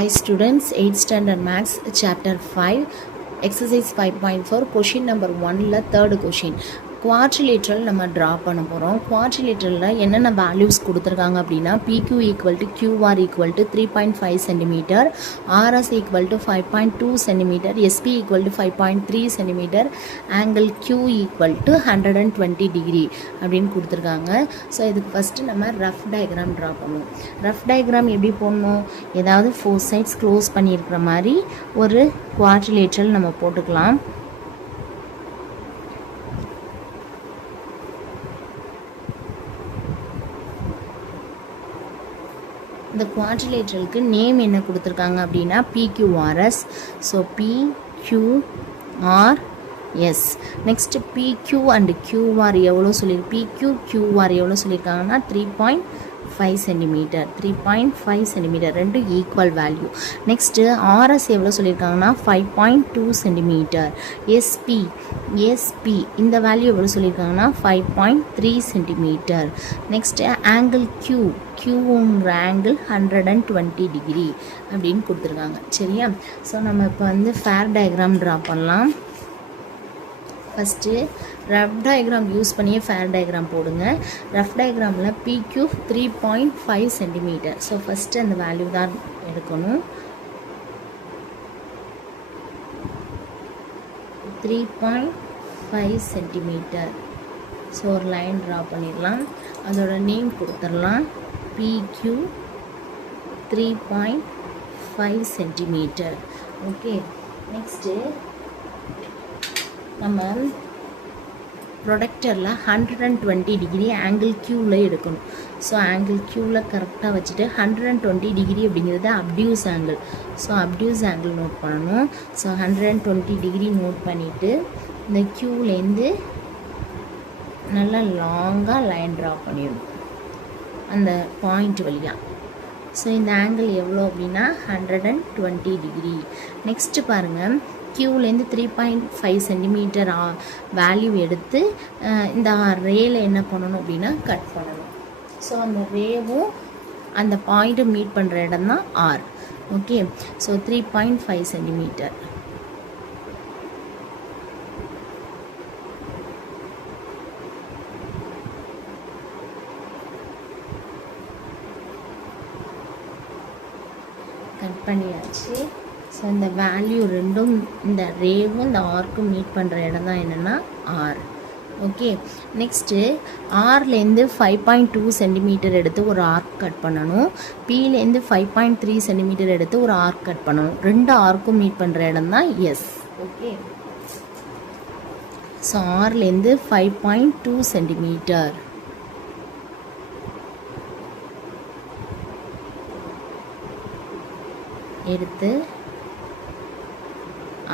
Hi students, 8th standard maths chapter 5 exercise 5.4 question number 1 la third question quadrilateral நம்ம draw பண்ண போறோம். quadrilateralல என்னென்ன values கொடுத்திருக்காங்க அப்படினா PQ equal to QR equal to 3.5 cm, RS equal to 5.2 cm, SP equal to 5.3 cm, angle Q equal to 120 degree அப்படின்னு கொடுத்திருக்காங்க. So இதுக்கு first நம்ம ரஃப் டயக்ராம் ட்ரா பண்ணுவோம். ரஃப் டயக்ராம் எப்படி போடணும், ஏதாவது 4 sides க்ளோஸ் பண்ணியிருக்கிற மாதிரி ஒரு குவாட்ரிலேட்ரல் நம்ம போட்டுக்கலாம். இந்த குவாட்ரிலேட்ரலுக்கு நேம் என்ன கொடுத்துருக்காங்க அப்படின்னா PQRS. So PQRS. Next PQ and QR எவ்வளோ PQQR எவ்வளோ சொல்லியிருக்காங்கன்னா 3.5 சென்டிமீட்டர் 3.5 சென்டிமீட்டர் ரெண்டும் ஈக்குவல் வேல்யூ. நெக்ஸ்ட்டு RS எவ்வளோ சொல்லியிருக்காங்கன்னா 5.2 சென்டிமீட்டர். SP இந்த வேல்யூ எவ்வளோ சொல்லியிருக்காங்கன்னா 5.3 சென்டிமீட்டர். நெக்ஸ்ட்டு ஆங்கிள் Qங்கிற ஆங்கிள் 120 டிகிரி அப்படின்னு கொடுத்துருக்காங்க. சரியா? ஸோ நம்ம இப்போ வந்து ஃபேர் டயக்ராம் ட்ரா பண்ணலாம். ஃபஸ்ட்டு ரஃப் டயக்ராம் யூஸ் பண்ணியே ஃபேர் டயக்ராம் போடுங்க. ரஃப் டயக்ராமில் PQ 3.5 சென்டிமீட்டர். ஸோ ஃபஸ்ட்டு அந்த வேல்யூ தான் எடுக்கணும். 3.5 சென்டிமீட்டர். ஸோ ஒரு லைன் ட்ரா பண்ணிடலாம். அதோட நேம் கொடுத்துடலாம் PQ 3.5 சென்டிமீட்டர். ஓகே, நெக்ஸ்ட்டு நம்ம ப்ரொடக்டரில் 120 டிகிரி ஆங்கிள் Qவில் எடுக்கணும். ஸோ ஆங்கிள் Qவில் கரெக்டாக வச்சுட்டு 120 டிகிரி அப்படிங்கிறது obtuse angle. So obtuse angle note பண்ணணும். ஸோ 120 டிகிரி நோட் பண்ணிவிட்டு இந்த Qலேருந்து நல்லா லாங்காக லைன் ட்ரா பண்ணிடணும் அந்த பாயிண்ட் வழியாக. ஸோ இந்த ஆங்கிள் எவ்வளோ அப்படின்னா 120 டிகிரி. நெக்ஸ்ட்டு பாருங்கள், Qலேருந்து 3.5 சென்டிமீட்டர் வேல்யூ எடுத்து இந்த ரேல என்ன பண்ணணும் அப்படின்னா கட் பண்ணணும். ஸோ அந்த ரேவும் அந்த பாயிண்ட்டும் மீட் பண்ணுற இடம் தான் R. Okay, so 3.5 centimetre. Cut பண்ணியாச்சு. ஸோ இந்த வேல்யூ ரெண்டும் இந்த ரேவும் இந்த ஆர்க்கும் மீட் பண்ணுற இடம் தான் என்னென்னா R. ஓகே, நெக்ஸ்ட்டு ஆர்லேருந்து 5.2 சென்டிமீட்டர் எடுத்து ஒரு ஆர்க் கட் பண்ணணும். Pலேருந்து 5.3 சென்டிமீட்டர் எடுத்து ஒரு ஆர்க் கட் பண்ணணும். ரெண்டு ஆர்க்கும் மீட் பண்ணுற இடம் தான் S. ஓகே, ஸோ ஆர்லேருந்து 5.2 சென்டிமீட்டர் எடுத்து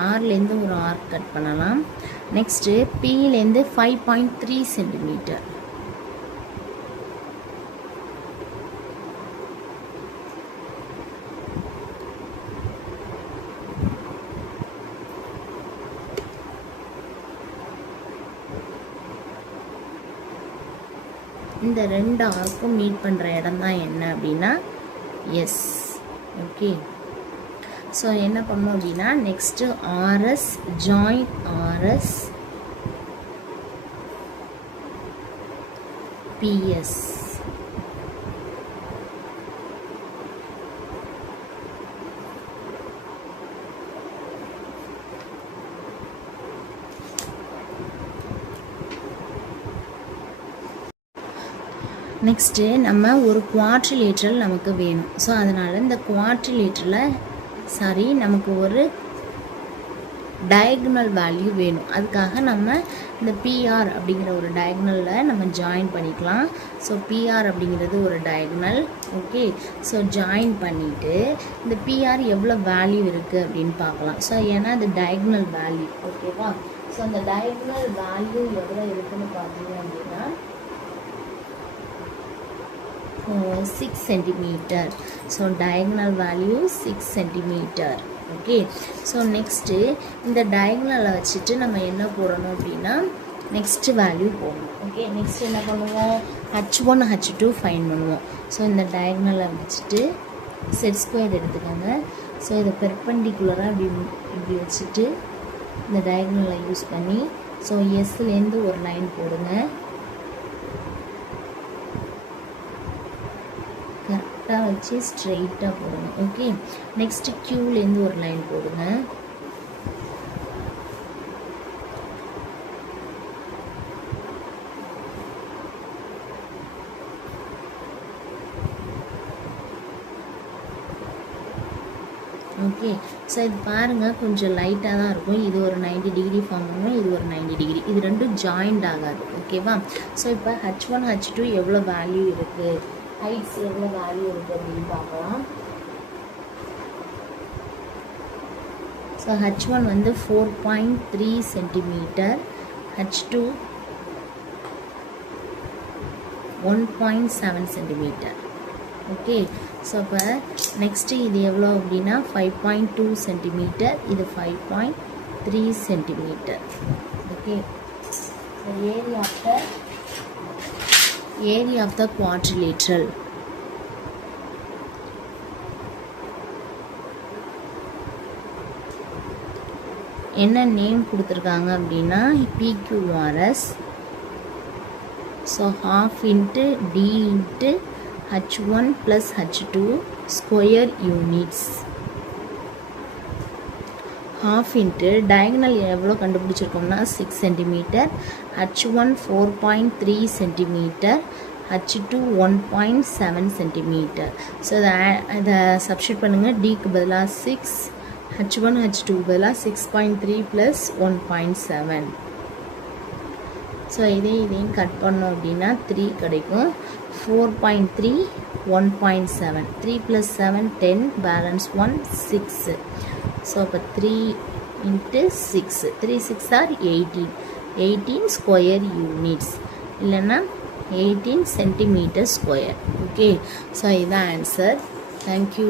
ஆர்லேருந்து ஒரு ஆர்க் கட் பண்ணலாம். நெக்ஸ்ட்டு Pலேருந்து 5.3 சென்டிமீட்டர் இந்த ரெண்டு ஆர்க்கும் மீட் பண்ணுற இடம் தான் என்ன அப்படின்னா S. ஓகே, ஸோ என்ன பண்ணோம் அப்படின்னா next RS join RS PS. Next நம்ம ஒரு குவாட்ரிலேட்ரல் நமக்கு வேணும். ஸோ அதனால் இந்த குவாட்ரிலேட்ரலில் நமக்கு ஒரு டயக்னல் வேல்யூ வேணும். அதுக்காக நம்ம இந்த PR அப்படிங்கிற ஒரு டயக்னலில் நம்ம ஜாயின் பண்ணிக்கலாம். ஸோ PR அப்படிங்கிறது ஒரு டயக்னல். ஓகே, ஸோ ஜாயின் பண்ணிவிட்டு இந்த PR எவ்வளோ வேல்யூ இருக்குது அப்படின்னு பார்க்கலாம். ஸோ ஏன்னா அது டயக்னல் வேல்யூ. ஓகேவா? ஸோ அந்த டயக்னல் வேல்யூ எவ்வளோ இருக்குதுன்னு பார்த்தீங்க அப்படின்னா 6 centimetre. So diagonal value 6 centimetre. Okay, so next இந்த டயக்னலை வச்சுட்டு நம்ம என்ன போடணும் அப்படின்னா நெக்ஸ்ட்டு வேல்யூ போடணும். ஓகே, நெக்ஸ்ட் என்ன பண்ணுவோம், H1 H2 ஃபைன் பண்ணுவோம். ஸோ இந்த டயக்னலை வச்சுட்டு செட் ஸ்கொயர் எடுத்துக்கோங்க. ஸோ இதை பெர்பெண்டிகுலராக இப்படி வச்சுட்டு இந்த டயகனலை யூஸ் பண்ணி ஸோ எஸ்லேருந்து ஒரு லைன் போடுங்க. கரெக்டாக வச்சு ஸ்ட்ரெயிட்டாக போடுங்க. ஓகே, நெக்ஸ்ட்டு க்யூலேருந்து ஒரு லைன் போடுங்க. ஓகே, ஸோ இது பாருங்கள் கொஞ்சம் லைட்டாக தான் இருக்கும். இது ஒரு 90 டிகிரி ஃபார்ம் பண்ணும், இது ஒரு 90 டிகிரி, இது ரெண்டும் ஜாயிண்ட் ஆகாது. ஓகேவா? ஸோ இப்போ H1 H2 எவ்வளோ வேல்யூ இருக்குது, ஹைட்ஸ் எவ்வளோ வேல்யூ இருக்குது அப்படின்னு பார்க்கலாம். ஸோ H1 வந்து 4.3 centimetre, H2 1.7 centimetre. Okay, so இப்போ நெக்ஸ்ட்டு இது எவ்வளோ அப்படின்னா 5.2 சென்டிமீட்டர், இது 5.3 centimetre. Okay, so area of the quadrilateral என்ன நேம் கொடுத்துருக்காங்க அப்படின்னா PQRS. So half into D into H1 plus H2 square units. half into diagonal எவ்வளோ கண்டுபிடிச்சிருக்கோம்னா 6 centimetre, H1 4.3 centimetre, H2 1.7 centimetre. So இதை சப்ஸ்டியூட் பண்ணுங்கள். டிக்கு பதிலாக 6, H1 H2 பதிலாக 6.3 + 1.7. So இதையும் கட் பண்ணோம் அப்படின்னா 3 கிடைக்கும். 4.3 1.7, 3 + 7 10, பேலன்ஸ் 1 6. ஸோ அப்போ 3 × 6, 3 6 are 18 ஸ்கொயர் யூனிட்ஸ், இல்லைன்னா 18 சென்டிமீட்டர் ஸ்கொயர். ஓகே, ஸோ இதுதான் ஆன்சர். தேங்க்யூ.